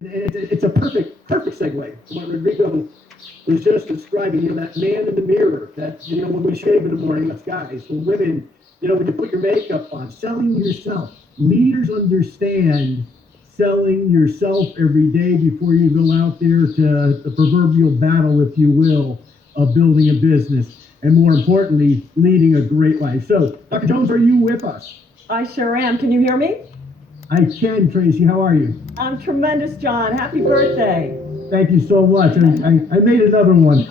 It's a perfect segue. What Rodrigo was just describing, that man in the mirror, that, when we shave in the morning, us guys, when women, when you put your makeup on, selling yourself. Leaders understand selling yourself every day before you go out there to the proverbial battle, if you will, of building a business, and more importantly, leading a great life. So, Dr. Jones, are you with us? I sure am. Can you hear me? I can, Tracy. How are you? I'm tremendous, John. Happy birthday. Thank you so much. I made another one.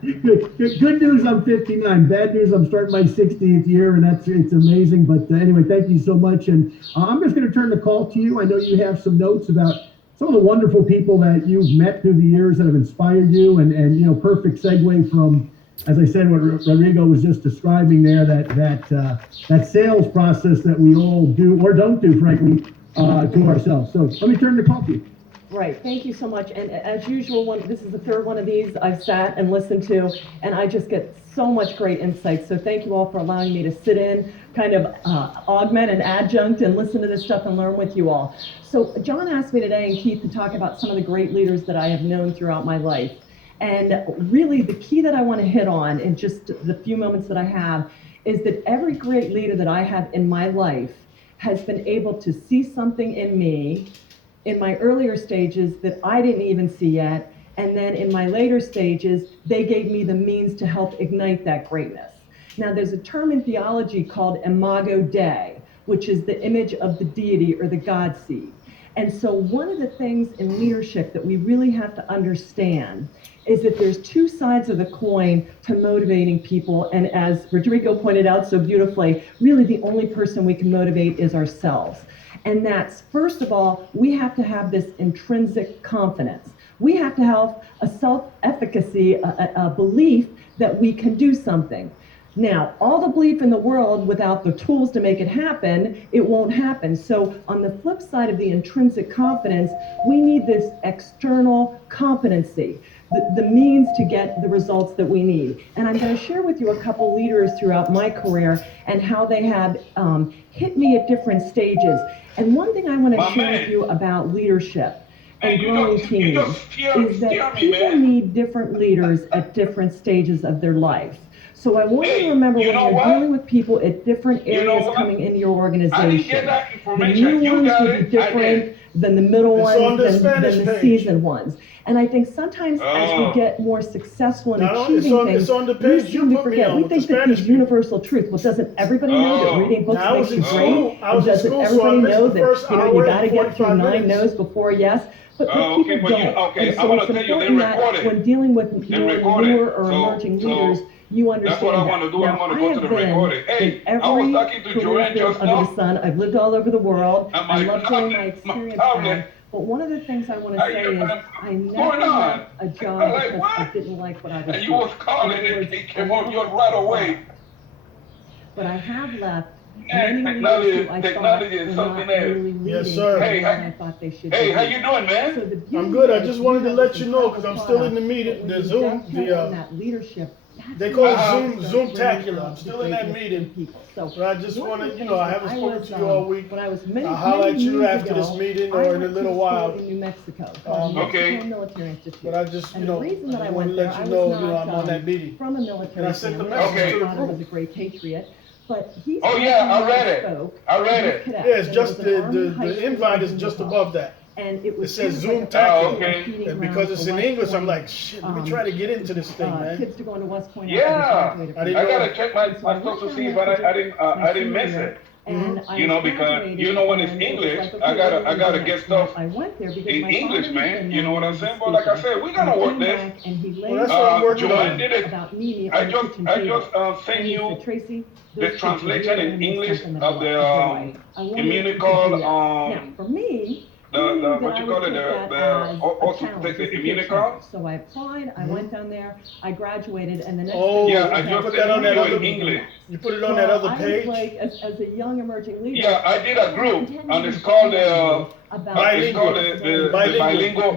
Good news, I'm 59. Bad news, I'm starting my 60th year, and it's amazing. But anyway, thank you so much. And I'm just going to turn the call to you. I know you have some notes about some of the wonderful people that you've met through the years that have inspired you, and perfect segue from, as I said, what Rodrigo was just describing there, that sales process that we all do or don't do, frankly, to ourselves. So let me turn the call to you. Right. Thank you so much. And as usual, this is the third one of these I've sat and listened to, and I just get so much great insight. So thank you all for allowing me to sit in, kind of augment and adjunct and listen to this stuff and learn with you all. So John asked me today, and Keith, to talk about some of the great leaders that I have known throughout my life. And really the key that I want to hit on in just the few moments that I have is that every great leader that I have in my life has been able to see something in me in my earlier stages that I didn't even see yet, and then in my later stages, they gave me the means to help ignite that greatness. Now, there's a term in theology called imago Dei, which is the image of the deity or the God seed. And so one of the things in leadership that we really have to understand is that there's two sides of the coin to motivating people, and as Rodrigo pointed out so beautifully, really the only person we can motivate is ourselves. And that's, first of all, we have to have this intrinsic confidence. We have to have a self-efficacy, a belief that we can do something. Now, all the belief in the world without the tools to make it happen, it won't happen. So on the flip side of the intrinsic confidence, we need this external competency, the means to get the results that we need. And I'm going to share with you a couple leaders throughout my career and how they have hit me at different stages. And one thing I want to share with you about leadership and growing teams is that people need different leaders at different stages of their life. So I want you to remember when you're dealing with people at different areas coming into your organization, the new ones will be different than the middle ones, than the seasoned ones. And I think sometimes as we get more successful in achieving things, we seem to forget. We think that there's universal truth. Well, doesn't everybody know that reading books makes you great? And doesn't everybody know that, you got to get through 9 no's before yes? But people don't. And so it's important that when dealing with newer or emerging leaders, you understand that's what I want to do. Now, I'm going to go to the recording. Hey, I was talking to Joanne just now. Under the sun. I've lived all over the world. I love sharing my experience now. But one of the things I want to say is I never left a job because I didn't like what I was doing. And you was calling and he came on you right away. But I have left many leaders who I thought were not really leading. Yes, sir. Hey, I thought they should hey, be. how you doing, man? So I'm good. I just wanted to let you know because I'm still in the meeting, the Zoom, that leadership. they call it Zoom-tacular. I'm still in that meeting. But I just want to, I haven't spoken to you all week. When I was I'll highlight you after this meeting or in a little while. In New Mexico, okay. Military Institute. But I just, And the reason that I want to went let there, you know, I was I'm on that meeting. from a military And I sent the family. message to the My father group. was a great patriot, but he Oh, yeah, I read it. I read it. Yeah, it's just the invite is just above that. And it was It says kind of Zoom like a tacular. okay. And because it's in English, I'm like, shit, let me try to get into this thing, man. Kids to go into West Point. Yeah, after they I graduated didn't I know. gotta check my social see, but I didn't miss it. And I You know, was because graduating, when it's and it was English, like, okay, I gotta what do we do get next? stuff I went there because in my English, father man. had You know what I'm been saying? But like I said, we gotta He work came this. back and he laid Well, that's what I'm working Joanne on. did it. about me I on the just kitchen I table. just And sent he you said, Tracy, the those kids translation really in need English something that of I the like. I wanted to do immunicol that. Now, for me, the what you call it, also take the immunicol. So I applied, I went down there, I graduated, and the next Oh, thing Yeah, I you just put that on that sent you other, in English. you put it on that other I was page? like, as a young emerging leader. Yeah, I did a group, and it's called Bilingual.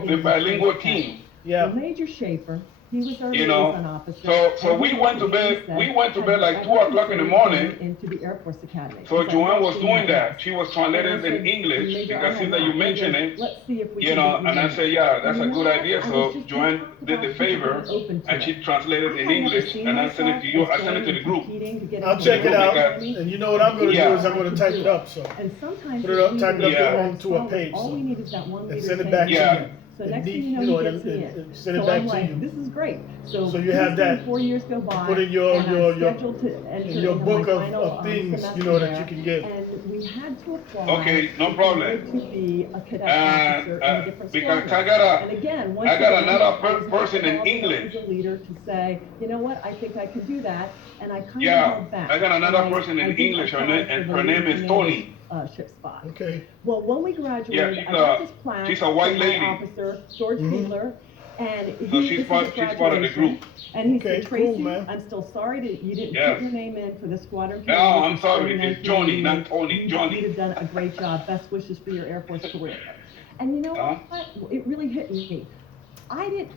the bilingual team. Yeah. Well, Major Schaefer, He was our You know, liaison officer. so and we he went to bed. said, We went to "Have bed you like ever 2 o'clock in the considered morning. going into the Air Force Academy?" So Because I've Joanne never was seen doing that. that. She was And translating I it said, in English "Maybe I because have since that you not." He mentioned goes, it, "Let's see if we you can know, get you and I in." said, yeah, that's And a you know good what? idea. I was So just Joanne talked did about the people being favor open to and she it. translated I in had never English seen and I sent it myself to you. as I sent it going to the and group. competing to get I'll into check the it out, Academy. and you know what I'm gonna Yeah. do is I'm gonna type it up, so. And sometimes Put it up, type it up Yeah. onto a page, all so. we need is that one And leader send it saying, back to Yeah. you. so And next thing you you know, know, he and- gets me and- in. and send it So back I'm to like, you. this is great. So So you have pretty soon, that. 4 years go by. Put in your- and I'm your scheduled to enter in your into book my of final, things, semester you know, that there. you can give. And we had to apply. Okay, no if problem. we wanted to be a cadet And officer in a different because squadron. And again, once I got again, another I was person in involved English. as a leader to say, you know what, I think I can do that, and I kind of Yeah, held back. I got another And person in I didn't English, apply and for her the name is lead Tony. ship spot. Okay. Well, when we graduated, she's I got a- this plaque she's a white from my lady. officer, George Mhm. Fiedler, and So he, she's this part- is his she's part of the graduation, group. and he Okay, said, cool, "Tracy, man. I'm still sorry that you didn't Yes. put your name in for the squadron No, committee I'm for sorry, spring it's Johnny, 1998. not Tony, Johnny." You'd have done a great job. Best wishes for your Air Force career." And you know what? It really hit me. I didn't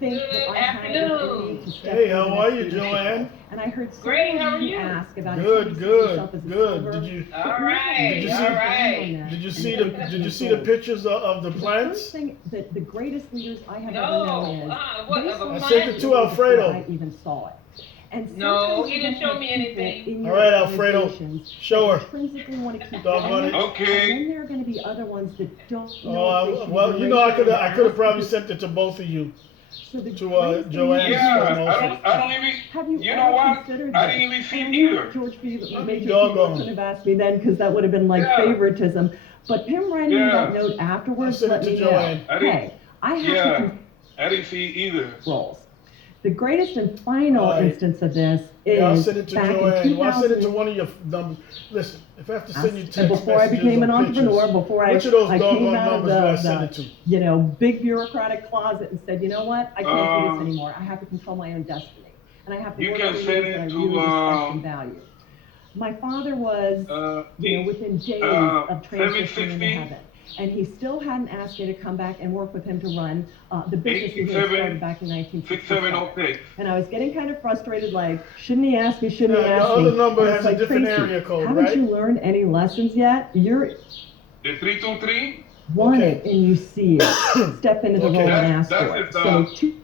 think that I had it in me to step Hey, into how the are next you, leadership Joanne? role. And I heard so Great, many how are of you you? ask about if Good, somebody sees good, yourself as a good. silver. Did you All right, Did you see all the- right. did you see the pictures of the The first plants? thing that the greatest leaders I have No, ever known is what they of a saw I it sent it to Alfredo. before I even saw it. And No, sometimes he you didn't have show me people anything. in All your right, Alfredo, organizations show that her. intrinsically want to keep Doggone going, it. Okay. and then there are going to be other ones that don't know if they Oh, should well, be you know, I could raised have probably because- sent it to both of you. So the to, greatest thing Joanne. you Yeah, can do Joanne is I don't even. have you You ever know what? considered I this? didn't even see And either. George Fiedler, I'm Major doggone. Fiedler couldn't have asked me then because that would have been like Yeah. favoritism. But him writing me that Yeah. note afterwards I'll send let it to me know, Joanne. hey, I have to Yeah, I didn't see either. roles. The greatest and final All right. instance of this Yeah, I'll is send it to back in Joanne. Well, I'll send it to 2000. one of your numbers. Listen, if I have to send you text And before I messages became or an entrepreneur, pictures, before which of those I doggone came out of numbers do I send it the to? big bureaucratic closet and said, you know what, I can't do this Um, anymore. I have to control my own destiny. And I have to You work can with send leaders that I it to, really respect and value. My father was, within days of transitioning into 760. heaven. And he still hadn't asked me to come back and work with him to run the business that he had 867, started back in 1967. 6706. And I was getting kind of frustrated, like, shouldn't he ask me, shouldn't he Yeah, ask your me? other number And has it's a like, different Tracey, area code, haven't right? you learned any lessons yet? You're The 323. want Okay. it and you see it. Step into the Okay. role and That's- ask for that's it. it, So 2 days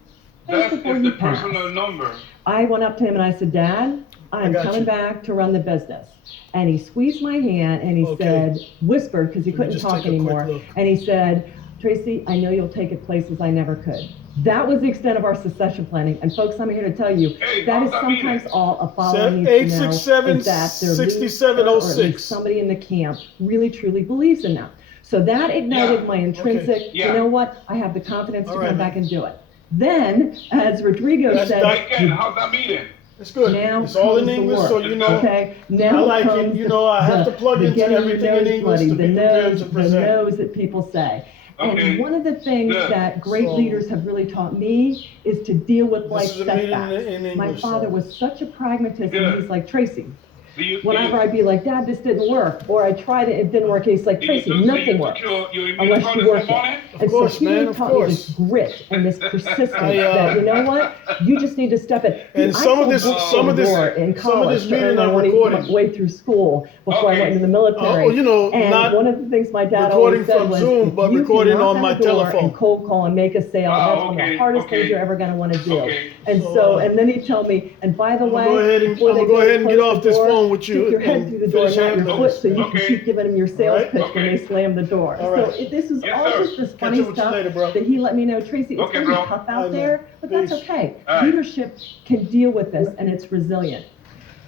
That's before is you the pass, personal number. I went up to him and I said, Dad, I'm got coming you. back to run the business. And he squeezed my hand and he Okay. said, whispered, because he Let me couldn't just talk take a quick anymore. look. And he said, Tracy, I know you'll take it places I never could. That was the extent of our succession planning. And folks, I'm here to tell you, Hey, that is how's that meeting? sometimes all a follower needs to know, 867 is that their leader, or at 6706. least somebody in the camp really truly believes in them. So that ignited Yeah. my intrinsic, Yeah. you know what, I have the confidence All to right, come man. back and do it. Then, as Rodrigo That's said, Dyke. Again, how's that meeting? It's good. now It's all in comes the English, work, so you know. okay? Now I like it. comes You know, I have to plug the into getting your everything in nose English bloody, to the be prepared nose, to the present. nose that people say. Okay. And one of the things Good. that great So, leaders have really taught me is to deal with life This is a meeting setbacks. in English. My father so. was such a pragmatist, Good. and he's like, Tracy, Do you, whenever I'd be like, Dad, this didn't work, or I tried it, it didn't work, he's like, Tracy, nothing works your unless Immuno you work this morning? it. Of And course, so he man, really of taught me course. this grit and this persistence I, that, you know what, you just need to step in. And I some of sold this- books some to of the this- door in some of college this to earn meeting my I'm money recording. my way through school before I Okay. went into the military. You know, And not one of the things my dad recording always said from was, Zoom, if but you recording can knock on my the door telephone. and cold call and make a sale, Oh, that's one of okay, the hardest okay. things you're ever gonna wanna do. Okay. And So, so, and then he'd tell me, and by the I'm way, gonna go ahead and- before I'm they gonna go ahead and get close off the this door, phone with you stick your head and through the door, finish not your handling foot, this. so you Okay. can keep giving them your sales Alright. pitch when Okay. they slam the door. Alright. So this is Yes, all sir. just this Catch funny up with you stuff later, bro. that he let me know, Tracy, it's Okay, gonna be bro. tough Bye, out man. there, but that's Peace. okay. All right. Leadership can deal with this, and it's resilient.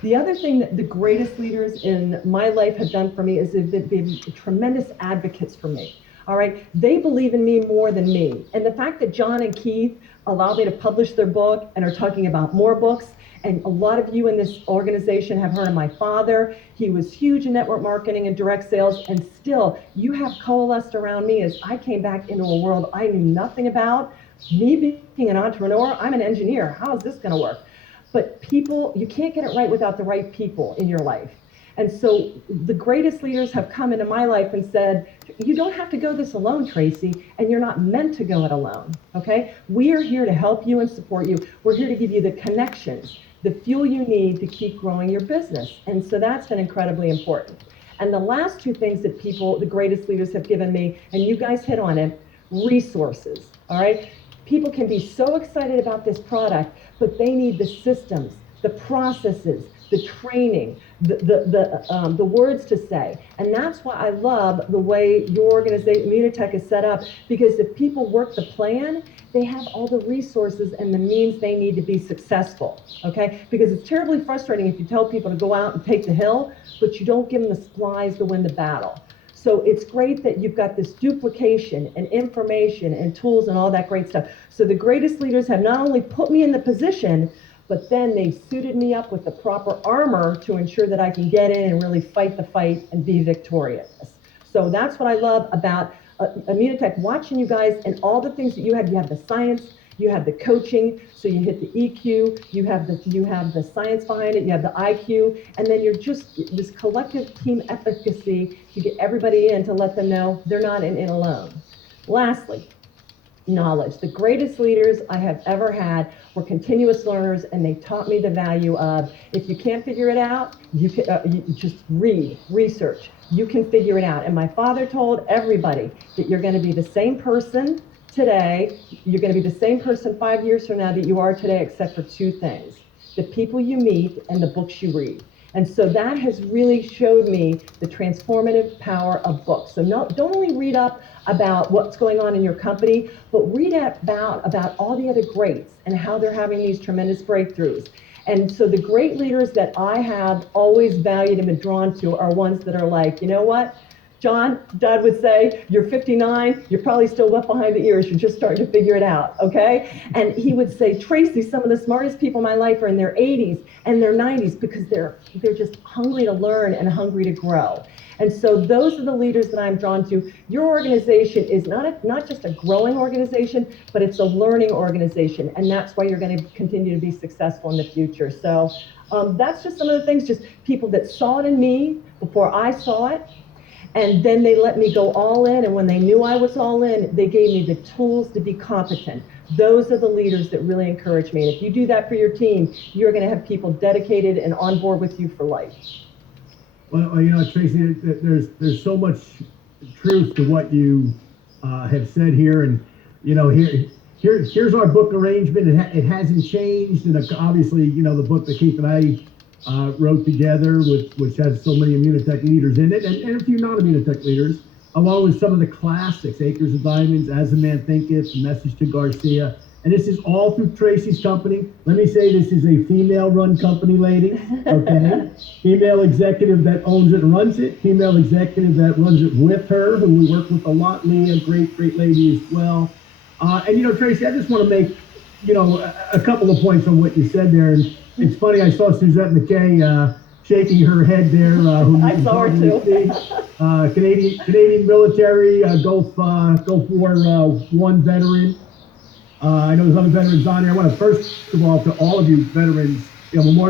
The other thing that the greatest leaders in my life have done for me is they've been tremendous advocates for me. All right, they believe in me more than me. And the fact that John and Keith allowed me to publish their book and are talking about more books, and a lot of you in this organization have heard of my father. He was huge in network marketing and direct sales, and still you have coalesced around me as I came back into a world I knew nothing about. Me being an entrepreneur, I'm an engineer. How is this gonna work? But people, you can't get it right without the right people in your life. And so the greatest leaders have come into my life and said, you don't have to go this alone, Tracy. and you're not meant to go it alone, okay? We are here to help you and support you. We're here to give you the connections, the fuel you need to keep growing your business. And so that's been incredibly important. And the last two things that people, the greatest leaders, have given me, and you guys hit on it, resources, all right? People can be so excited about this product, but they need the systems, the processes, the training, the words to say. And that's why I love the way your organization, Immunotech, is set up, because if people work the plan, they have all the resources and the means they need to be successful, okay? Because it's terribly frustrating if you tell people to go out and take the hill, but you don't give them the supplies to win the battle. So it's great that you've got this duplication and information and tools and all that great stuff. So the greatest leaders have not only put me in the position, but then they suited me up with the proper armor to ensure that I can get in and really fight the fight and be victorious. So that's what I love about Immunotech, watching you guys and all the things that you have. You have the science, you have the coaching, so you hit the EQ, you have the science behind it, you have the IQ, and then you're just this collective team efficacy to get everybody in to let them know they're not in it alone. Lastly, knowledge. The greatest leaders I have ever had were continuous learners, and they taught me the value of, if you can't figure it out, you just read, research. You can figure it out. And my father told everybody that you're going to be the same person today, you're going to be the same person 5 years from now that you are today, except for two things: the people you meet and the books you read. And so that has really showed me the transformative power of books. So don't only read up about what's going on in your company, but read about all the other greats and how they're having these tremendous breakthroughs. And so the great leaders that I have always valued and been drawn to are ones that are like, you know what, John, Dad would say, you're 59, you're probably still wet behind the ears, you're just starting to figure it out, okay? And he would say, Tracey, some of the smartest people in my life are in their 80s and their 90s because they're just hungry to learn and hungry to grow. And so those are the leaders that I'm drawn to. Your organization is not just a growing organization, but it's a learning organization, and that's why you're going to continue to be successful in the future. So that's just some of the things, just people that saw it in me before I saw it. And then they let me go all in, and when they knew I was all in, they gave me the tools to be competent. Those are the leaders that really encourage me. And if you do that for your team, you're going to have people dedicated and on board with you for life. Well, you know, Tracey, there's so much truth to what you have said here, and you know, here's our book arrangement. It hasn't changed, and obviously, you know, the book that Keith and I wrote together, which has so many Immunotech leaders in it, and a few non-Immunotech leaders, along with some of the classics, Acres of Diamonds, As a Man Thinketh, The Message to Garcia. And this is all through Tracey's company. Let me say this is a female-run company, ladies, okay? Female executive that owns it and runs it. Female executive that runs it with her, who we work with a lot. Leah, great lady as well. And, you know, Tracey, I just want to make, you know, a couple of points on what you said there. And it's funny, I saw Suzette McKay shaking her head there. Who I saw her too. Canadian military, Gulf War I veteran. I know there's other veterans on here. I want to first of all, to all of you veterans, you know, Memorial